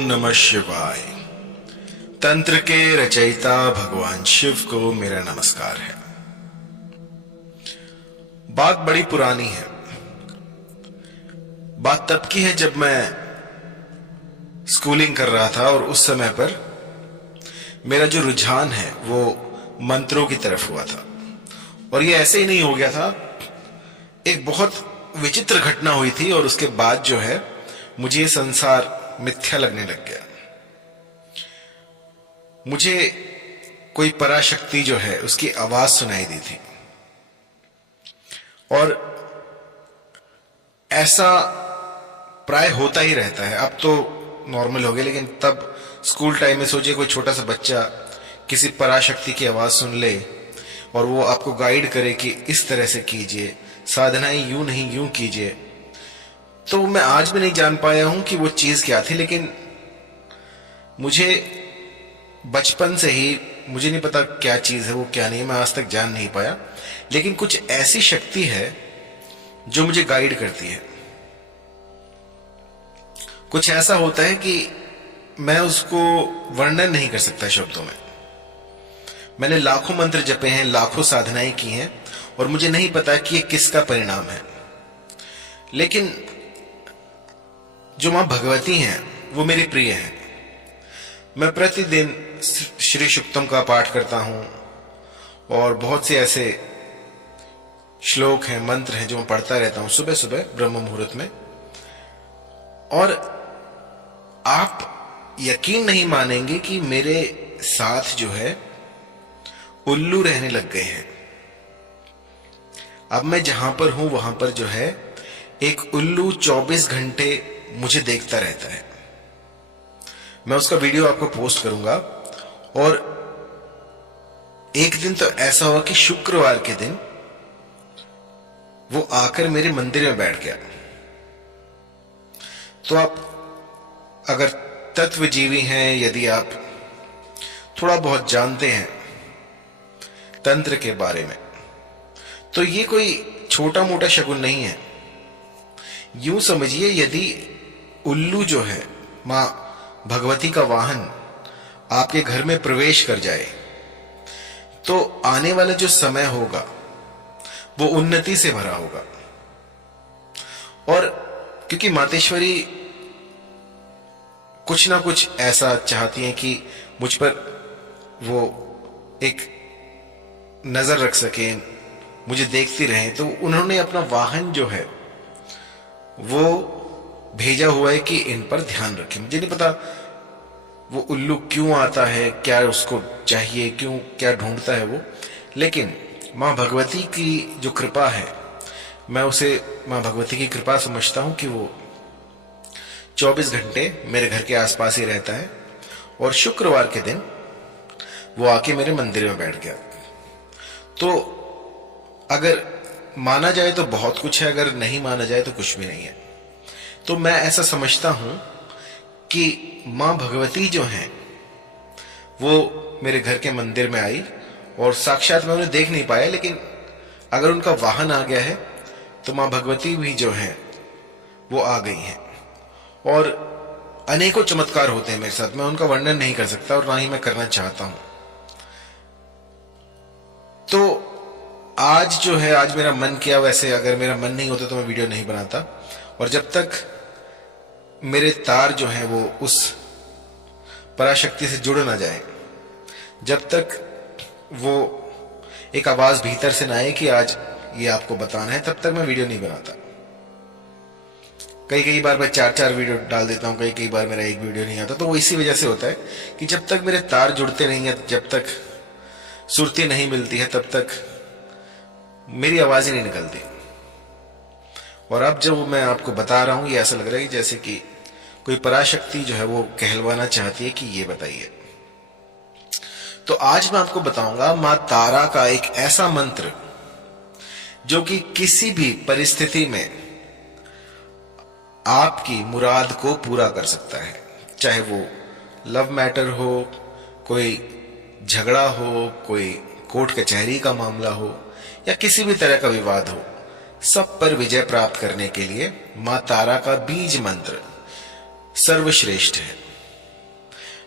नमः शिवाय। तंत्र के रचयिता भगवान शिव को मेरा नमस्कार है। बात बड़ी पुरानी है। बात तब की है जब मैं स्कूलिंग कर रहा था और उस समय पर मेरा जो रुझान है वो मंत्रों की तरफ हुआ था। और ये ऐसे ही नहीं हो गया था, एक बहुत विचित्र घटना हुई थी और उसके बाद जो है मुझे ये संसार मिथ्या लगने लग गया। मुझे कोई पराशक्ति जो है उसकी आवाज सुनाई दी थी और ऐसा प्राय होता ही रहता है। अब तो नॉर्मल हो गया, लेकिन तब स्कूल टाइम में सोचिए कोई छोटा सा बच्चा किसी पराशक्ति की आवाज सुन ले और वो आपको गाइड करे कि इस तरह से कीजिए, साधनाएं यूं नहीं यूं कीजिए। तो मैं आज भी नहीं जान पाया हूं कि वो चीज क्या थी, लेकिन मुझे बचपन से ही मुझे नहीं पता क्या चीज है वो क्या नहीं, मैं आज तक जान नहीं पाया। लेकिन कुछ ऐसी शक्ति है जो मुझे गाइड करती है। कुछ ऐसा होता है कि मैं उसको वर्णन नहीं कर सकता शब्दों में। मैंने लाखों मंत्र जपे हैं, लाखों साधनाएं की हैं और मुझे नहीं पता कि ये किसका परिणाम है। लेकिन जो मां भगवती हैं वो मेरी प्रिय हैं। मैं प्रतिदिन श्री शुक्तम का पाठ करता हूं और बहुत से ऐसे श्लोक हैं, मंत्र हैं जो मैं पढ़ता रहता हूं सुबह सुबह ब्रह्म मुहूर्त में। और आप यकीन नहीं मानेंगे कि मेरे साथ जो है उल्लू रहने लग गए हैं। अब मैं जहां पर हूं वहां पर जो है एक उल्लू 24 घंटे मुझे देखता रहता है। मैं उसका वीडियो आपको पोस्ट करूंगा। और एक दिन तो ऐसा हुआ कि शुक्रवार के दिन वो आकर मेरे मंदिर में बैठ गया। तो आप अगर तत्वजीवी हैं, यदि आप थोड़ा बहुत जानते हैं तंत्र के बारे में, तो ये कोई छोटा मोटा शगुन नहीं है। यूं समझिए, यदि उल्लू जो है मां भगवती का वाहन आपके घर में प्रवेश कर जाए तो आने वाला जो समय होगा वो उन्नति से भरा होगा। और क्योंकि मातेश्वरी कुछ ना कुछ ऐसा चाहती हैं कि मुझ पर वो एक नजर रख सके, मुझे देखती रहे, तो उन्होंने अपना वाहन जो है वो भेजा हुआ है कि इन पर ध्यान रखें। मुझे नहीं पता वो उल्लू क्यों आता है, क्या उसको चाहिए, क्यों क्या ढूंढता है वो, लेकिन मां भगवती की जो कृपा है, मैं उसे मां भगवती की कृपा समझता हूं कि वो 24 घंटे मेरे घर के आसपास ही रहता है। और शुक्रवार के दिन वो आके मेरे मंदिर में बैठ गया। तो अगर माना जाए तो बहुत कुछ है, अगर नहीं माना जाए तो कुछ भी नहीं है। तो मैं ऐसा समझता हूं कि मां भगवती जो हैं वो मेरे घर के मंदिर में आई और साक्षात मैं उन्हें देख नहीं पाया, लेकिन अगर उनका वाहन आ गया है तो मां भगवती भी जो हैं वो आ गई हैं। और अनेकों चमत्कार होते हैं मेरे साथ, मैं उनका वर्णन नहीं कर सकता और ना ही मैं करना चाहता हूं। तो आज जो है, आज मेरा मन किया, वैसे अगर मेरा मन नहीं होता तो मैं वीडियो नहीं बनाता। और जब तक मेरे तार जो हैं वो उस पराशक्ति से जुड़ ना जाए, जब तक वो एक आवाज भीतर से ना आए कि आज ये आपको बताना है, तब तक मैं वीडियो नहीं बनाता। कई बार मैं 4 वीडियो डाल देता हूं, कई बार मेरा एक वीडियो नहीं आता। तो वो इसी वजह से होता है कि जब तक मेरे तार जुड़ते नहीं है, जब तक सुरती नहीं मिलती है, तब तक मेरी आवाज ही नहीं निकलती। और अब जब मैं आपको बता रहा हूं, ये ऐसा लग रहा है कि जैसे कि कोई पराशक्ति जो है वो कहलवाना चाहती है कि ये बताइए। तो आज मैं आपको बताऊंगा मां तारा का एक ऐसा मंत्र जो कि किसी भी परिस्थिति में आपकी मुराद को पूरा कर सकता है। चाहे वो लव मैटर हो, कोई झगड़ा हो, कोई कोर्ट कचहरी का मामला हो या किसी भी तरह का विवाद हो, सब पर विजय प्राप्त करने के लिए मां तारा का बीज मंत्र सर्वश्रेष्ठ है।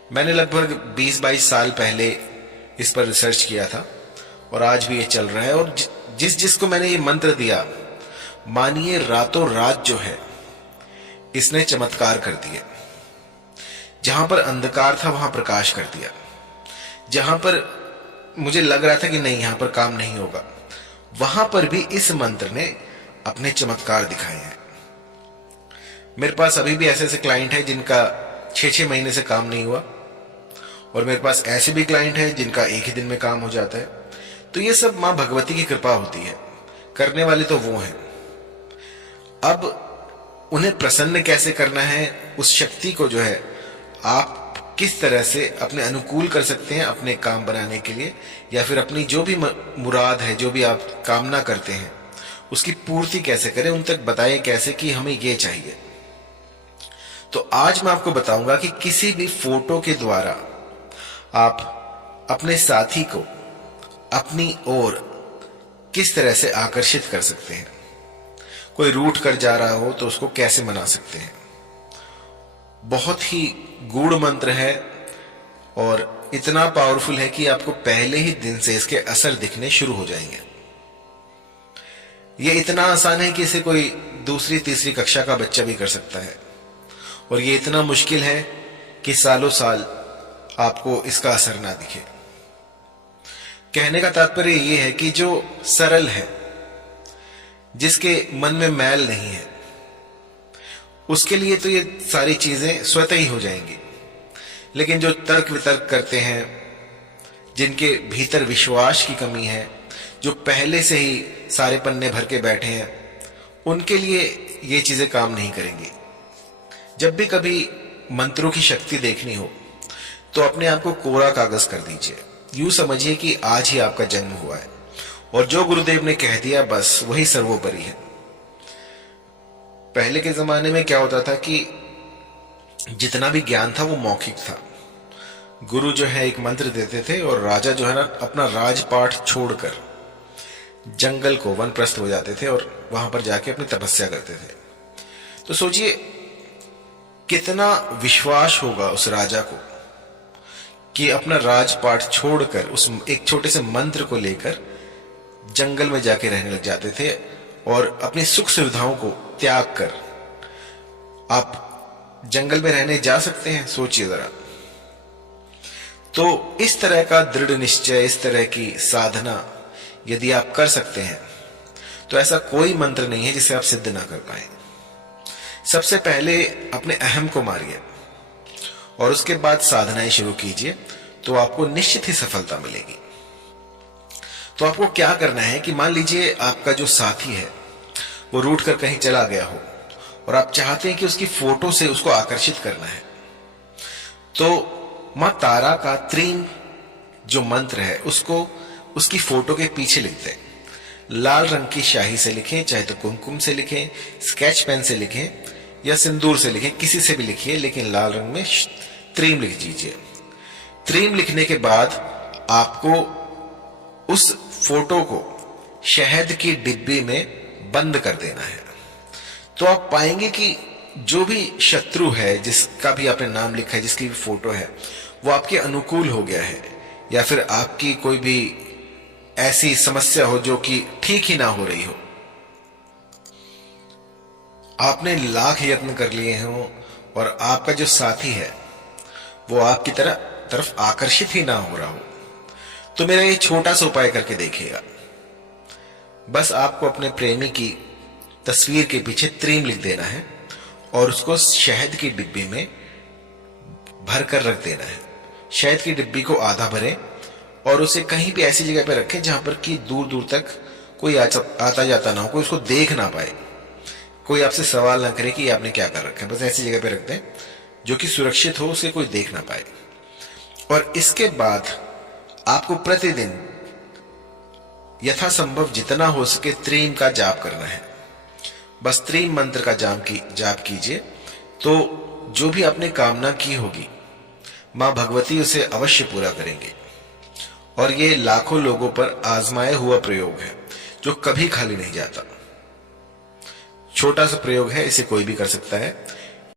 मैंने लगभग 20-22 साल पहले इस पर रिसर्च किया था और आज भी ये चल रहा है। और जिस जिसको मैंने ये मंत्र दिया, मानिए रातों रात जो है इसने चमत्कार कर दिए। जहां पर अंधकार था वहां प्रकाश कर दिया। जहां पर मुझे लग रहा था कि नहीं, यहां पर काम नहीं होगा, वहां पर भी इस मंत्र ने अपने चमत्कार दिखाए हैं। मेरे पास अभी भी ऐसे ऐसे क्लाइंट हैं जिनका 6-6 महीने से काम नहीं हुआ, और मेरे पास ऐसे भी क्लाइंट हैं जिनका एक ही दिन में काम हो जाता है। तो ये सब मां भगवती की कृपा होती है, करने वाले तो वो हैं। अब उन्हें प्रसन्न कैसे करना है, उस शक्ति को जो है आप किस तरह से अपने अनुकूल कर सकते हैं अपने काम बनाने के लिए, या फिर अपनी जो भी मुराद है, जो भी आप कामना करते हैं, उसकी पूर्ति कैसे करें, उन तक बताएं कैसे कि हमें ये चाहिए। तो आज मैं आपको बताऊंगा कि किसी भी फोटो के द्वारा आप अपने साथी को अपनी ओर किस तरह से आकर्षित कर सकते हैं। कोई रूठ कर जा रहा हो तो उसको कैसे मना सकते हैं। बहुत ही गूढ़ मंत्र है और इतना पावरफुल है कि आपको पहले ही दिन से इसके असर दिखने शुरू हो जाएंगे। यह इतना आसान है कि इसे कोई दूसरी तीसरी कक्षा का बच्चा भी कर सकता है, और यह इतना मुश्किल है कि सालों साल आपको इसका असर ना दिखे। कहने का तात्पर्य यह है कि जो सरल है, जिसके मन में मैल नहीं है, उसके लिए तो ये सारी चीजें स्वतः ही हो जाएंगी। लेकिन जो तर्क वितर्क करते हैं, जिनके भीतर विश्वास की कमी है, जो पहले से ही सारे पन्ने भर के बैठे हैं, उनके लिए ये चीजें काम नहीं करेंगी। जब भी कभी मंत्रों की शक्ति देखनी हो तो अपने आप को कोरा कागज कर दीजिए। यूं समझिए कि आज ही आपका जन्म हुआ है और जो गुरुदेव ने कह दिया बस वही सर्वोपरि है। पहले के जमाने में क्या होता था कि जितना भी ज्ञान था वो मौखिक था। गुरु जो है एक मंत्र देते थे और राजा जो है ना अपना राजपाट छोड़कर जंगल को वनप्रस्थ हो जाते थे और वहां पर जाके अपनी तपस्या करते थे। तो सोचिए कितना विश्वास होगा उस राजा को कि अपना राजपाट छोड़कर उस एक छोटे से मंत्र को लेकर जंगल में जाके रहने लग जाते थे और अपनी सुख सुविधाओं को त्याग कर आप जंगल में रहने जा सकते हैं। सोचिए जरा। तो इस तरह का दृढ़ निश्चय, इस तरह की साधना यदि आप कर सकते हैं तो ऐसा कोई मंत्र नहीं है जिसे आप सिद्ध ना कर पाए। सबसे पहले अपने अहम को मारिए और उसके बाद साधनाएं शुरू कीजिए, तो आपको निश्चित ही सफलता मिलेगी। तो आपको क्या करना है कि मान लीजिए आपका जो साथी है वो रूठ कर कहीं चला गया हो और आप चाहते हैं कि उसकी फोटो से उसको आकर्षित करना है, तो मां तारा का त्रीम जो मंत्र है उसको उसकी फोटो के पीछे लिखते हैं। लाल रंग की स्याही से लिखें, चाहे तो कुमकुम से लिखें, स्केच पेन से लिखें या सिंदूर से लिखें, किसी से भी लिखिए, लेकिन लाल रंग में त्रीम लिख दीजिए। त्रीम लिखने के बाद आपको उस फोटो को शहद की डिब्बी में बंद कर देना है। तो आप पाएंगे कि जो भी शत्रु है, जिसका भी आपने नाम लिखा है, जिसकी भी फोटो है, वो आपके अनुकूल हो गया है, या फिर आपकी कोई भी ऐसी समस्या हो जो कि ठीक ही ना हो रही हो। आपने लाख यत्न कर लिए हो और आपका जो साथी है वो आपकी तरफ आकर्षित ही ना हो रहा हो, तो मेरा ये छोटा सा उपाय करके देखिएगा। बस आपको अपने प्रेमी की तस्वीर के पीछे त्रीम लिख देना है और उसको शहद की डिब्बी में भर कर रख देना है। शहद की डिब्बी को आधा भरें और उसे कहीं भी ऐसी जगह पर रखें जहां पर कि दूर दूर तक कोई आता जाता ना हो, कोई उसको देख ना पाए, कोई आपसे सवाल ना करे कि आपने क्या कर रखा है। बस ऐसी जगह पर रख दें जो कि सुरक्षित हो, उसे कोई देख ना पाए। और इसके बाद आपको प्रतिदिन यथासंभव जितना हो सके त्रीम का जाप करना है। बस त्रीम मंत्र का जाप कीजिए, तो जो भी आपने कामना की होगी मां भगवती उसे अवश्य पूरा करेंगे। और ये लाखों लोगों पर आजमाया हुआ प्रयोग है जो कभी खाली नहीं जाता। छोटा सा प्रयोग है, इसे कोई भी कर सकता है।